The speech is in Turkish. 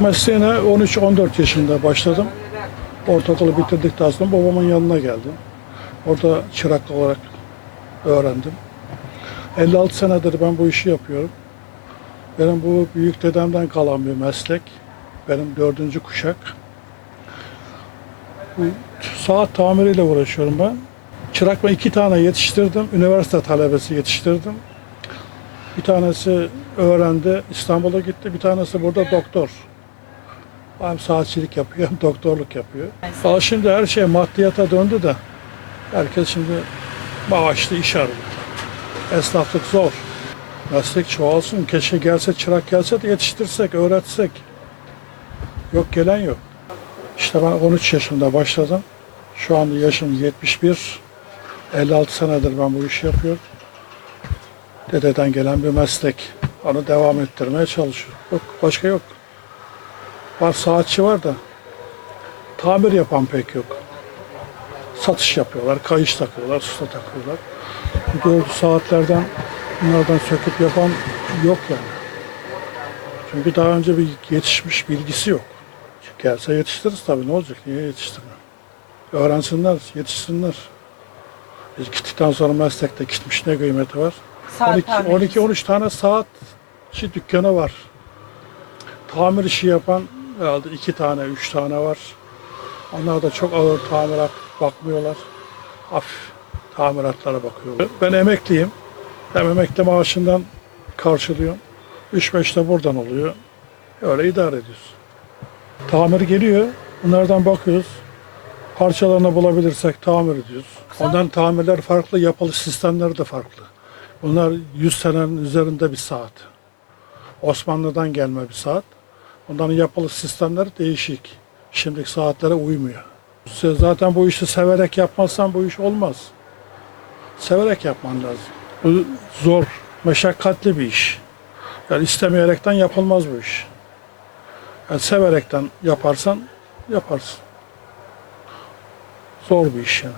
Mesleğine 13-14 yaşında başladım. Ortaokulu bitirdikten sonra babamın yanına geldim. Orada çırak olarak öğrendim. 56 senedir ben bu işi yapıyorum. Benim bu büyük dedemden kalan bir meslek. Benim dördüncü kuşak. Saat tamiriyle uğraşıyorum ben. Çırakla iki tane yetiştirdim. Üniversite talebesi yetiştirdim. Bir tanesi öğrendi, İstanbul'a gitti. Bir tanesi burada doktor. Hem saatçilik yapıyor hem doktorluk yapıyor. Valla şimdi her şey maddiyata döndü de herkes şimdi maaşlı iş arıyor. Esnaflık zor. Meslek çoğalsın. Keşke gelse çırak gelse de yetiştirsek, öğretsek. Yok gelen yok. İşte ben 13 yaşında başladım. Şu anda yaşım 71. 56 senedir ben bu işi yapıyorum. Dededen gelen bir meslek. Onu devam ettirmeye çalışıyorum. Yok, başka yok. Var saatçi var da tamir yapan pek yok. Satış yapıyorlar, kayış takıyorlar, usta takıyorlar. Gördüğü saatlerden bunlardan söküp yapan yok yani. Çünkü daha önce bir yetişmiş bilgisi yok. Gelse yetiştiririz tabii ne olacak, niye yetiştirmiyor? Öğrensinler, yetişsinler. Biz gittikten sonra meslekte gitmiş ne kıymeti var? Saat 12 tamircisi. 12 13 tane saatçi dükkanı var. Tamir işi yapan herhalde iki tane, üç tane var. Onlar da çok ağır tamirat bakmıyorlar. Hafif tamiratlara bakıyorlar. Ben emekliyim. Hem emekli maaşından karşılıyorum. 3-5 de buradan oluyor. Öyle idare ediyoruz. Tamir geliyor. Bunlardan bakıyoruz. Parçalarını bulabilirsek tamir ediyoruz. Ondan tamirler farklı, yapılış sistemleri de farklı. Bunlar 100 senenin üzerinde bir saat. Osmanlı'dan gelme bir saat. Onların yapılış sistemleri değişik. Şimdiki saatlere uymuyor. Zaten bu işi severek yapmazsan bu iş olmaz. Severek yapman lazım. Bu zor, meşakkatli bir iş. Yani istemeyerekten yapılmaz bu iş. Yani severekten yaparsan yaparsın. Zor bir iş yani.